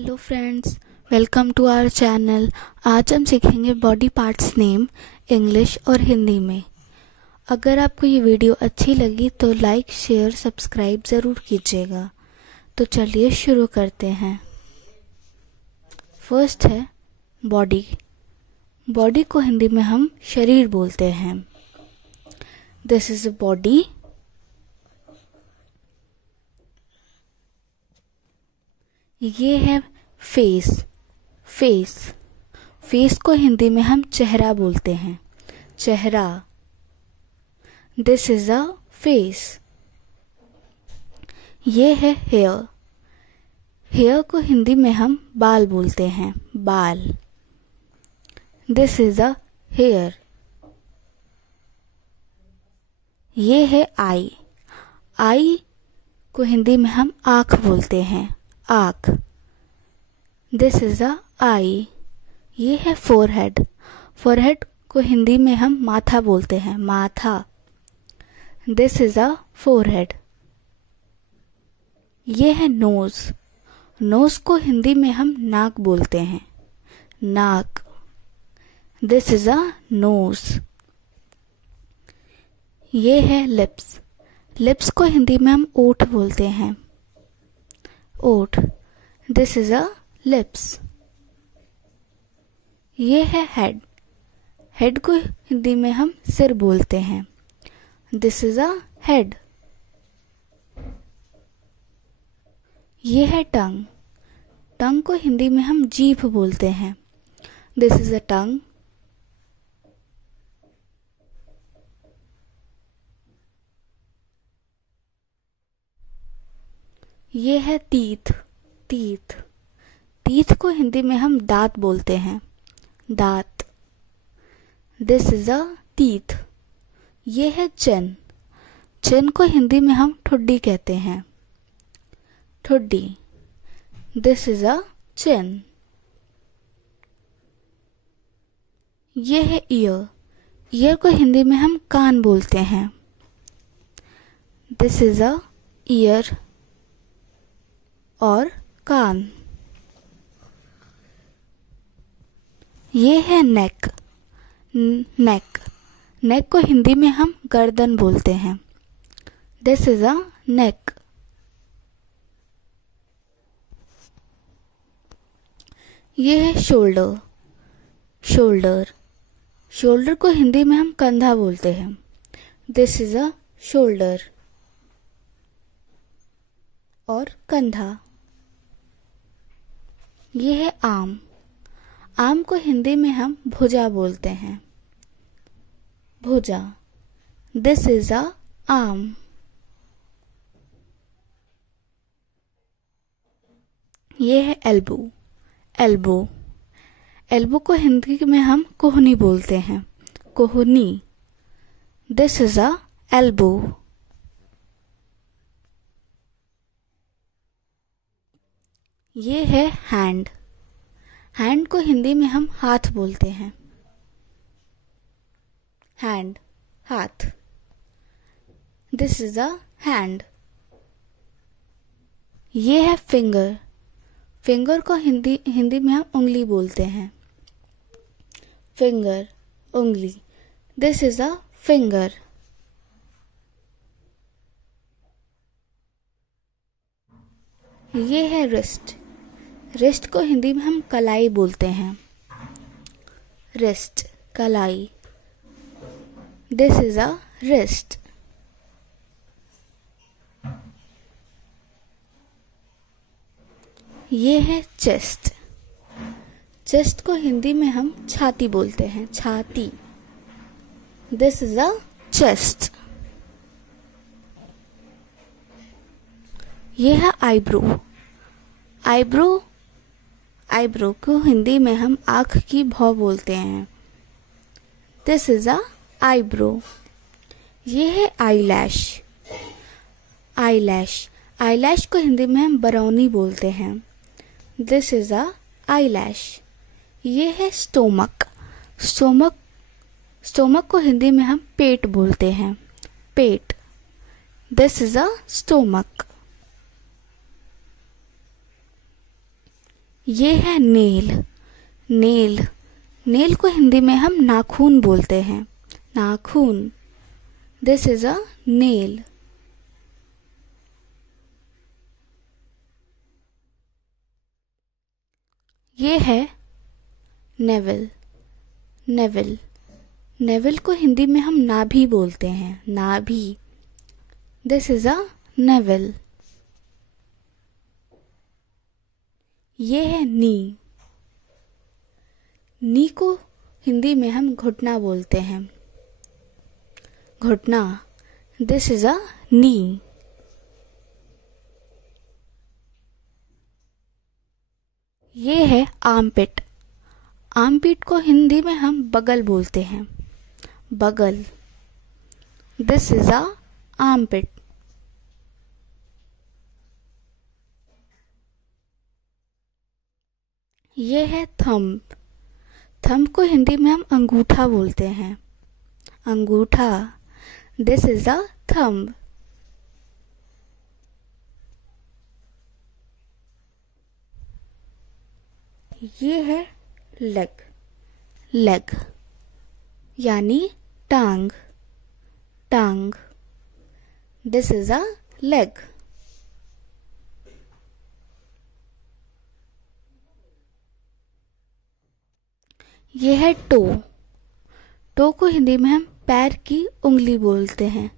Hello friends, welcome to our channel. आज हम सीखेंगे बॉडी पार्ट्स नेम इंग्लिश और हिंदी में। अगर आपको ये वीडियो अच्छी लगी तो लाइक शेयर सब्सक्राइब ज़रूर कीजिएगा। तो चलिए शुरू करते हैं। फर्स्ट है बॉडी। बॉडी को हिंदी में हम शरीर बोलते हैं। This is a body. ये है फेस। फेस फेस को हिंदी में हम चेहरा बोलते हैं। चेहरा। This is a face. ये है हेयर। हेयर को हिंदी में हम बाल बोलते हैं। बाल। This is a hair. ये है आई। आई को हिंदी में हम आँख बोलते हैं। आँख। दिस इज अ आई। ये है फोरहेड। फोरहेड को हिंदी में हम माथा बोलते हैं। माथा। This is a forehead. ये है नोज। नोज को हिंदी में हम नाक बोलते हैं। नाक। This is a knows. ये है लिप्स। लिप्स को हिंदी में हम ओठ बोलते हैं। ओठ। This is a lips. ये है हेड। हेड को हिंदी में हम सिर बोलते हैं। This is a head. ये है टंग। टंग को हिंदी में हम जीभ बोलते हैं। दिस इज अ टंग। ये है टीथ। टीथ। टीथ को हिंदी में हम दांत बोलते हैं। दांत। This is a teeth. ये है चिन। चिन को हिंदी में हम ठुड्डी कहते हैं। ठुड्डी। दिस इज अ चिन। ये है ईयर। ईयर को हिंदी में हम कान बोलते हैं। दिस इज अ ईयर और कान। ये है नेक। नेक। नेक को हिंदी में हम गर्दन बोलते हैं। दिस इज अ नेक। ये है शोल्डर। शोल्डर। शोल्डर को हिंदी में हम कंधा बोलते हैं। दिस इज अ शोल्डर और कंधा। ये है आर्म। आर्म को हिंदी में हम भुजा बोलते हैं। भुजा। This is a arm. ये है एल्बो। एल्बो। एल्बो को हिंदी में हम कोहनी बोलते हैं। कोहनी। This is a elbow. ये है हैंड। हैंड को हिंदी में हम हाथ बोलते हैं। हैंड। हाथ। This is a hand. ये है फिंगर। फिंगर को हिंदी में हम उंगली बोलते हैं। फिंगर। उंगली। This is a finger. ये है रिस्ट। रिस्ट को हिंदी में हम कलाई बोलते हैं। रिस्ट। कलाई। This is a wrist. ये है चेस्ट। चेस्ट को हिंदी में हम छाती बोलते हैं। छाती। This is a chest. ये है आईब्रो। आईब्रो। आईब्रो को हिंदी में हम आँख की भौं बोलते हैं। This is a eyebrow. ये है आईलैश। आईलैश। आईलैश को हिंदी में हम बरौनी बोलते हैं। This is a eyelash. ये है स्टोमक। स्टोमक। स्टोमक को हिंदी में हम पेट बोलते हैं। पेट। This is a stomach. ये है नेल। नेल, नेल को हिंदी में हम नाखून बोलते हैं। नाखून, दिस इज अ नेल। ये है नेवल। नेवल, नेवल को हिंदी में हम नाभि बोलते हैं। नाभि, दिस इज अ नेवल। ये है नी। नी को हिंदी में हम घुटना बोलते हैं। घुटना, दिस इज अ नी। ये है आर्मपिट। आर्मपिट को हिंदी में हम बगल बोलते हैं। बगल, दिस इज अ आर्मपिट। ये है थंब। थंब को हिंदी में हम अंगूठा बोलते हैं। अंगूठा, दिस इज अ थंब। ये है लेग। लेग यानी टांग। टांग, दिस इज अ लेग। ये है टो। टो को हिंदी में हम पैर की उंगली बोलते हैं।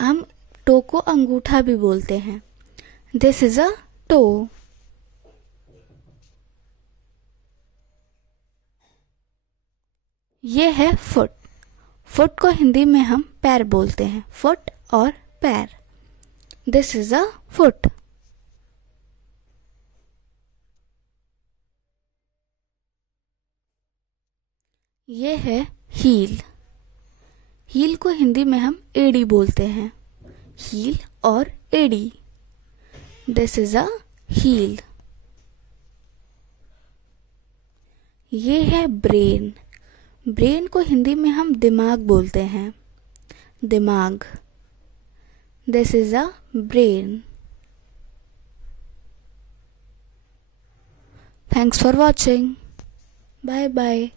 हम टो को अंगूठा भी बोलते हैं। This is a toe. ये है फुट। फुट को हिंदी में हम पैर बोलते हैं। फुट और पैर, दिस इज अ फुट। ये है हील। हील को हिंदी में हम एड़ी बोलते हैं। हील और एड़ी, दिस इज अ हील। ये है ब्रेन। ब्रेन को हिंदी में हम दिमाग बोलते हैं। दिमाग, this is a brain. Thanks for watching. Bye bye.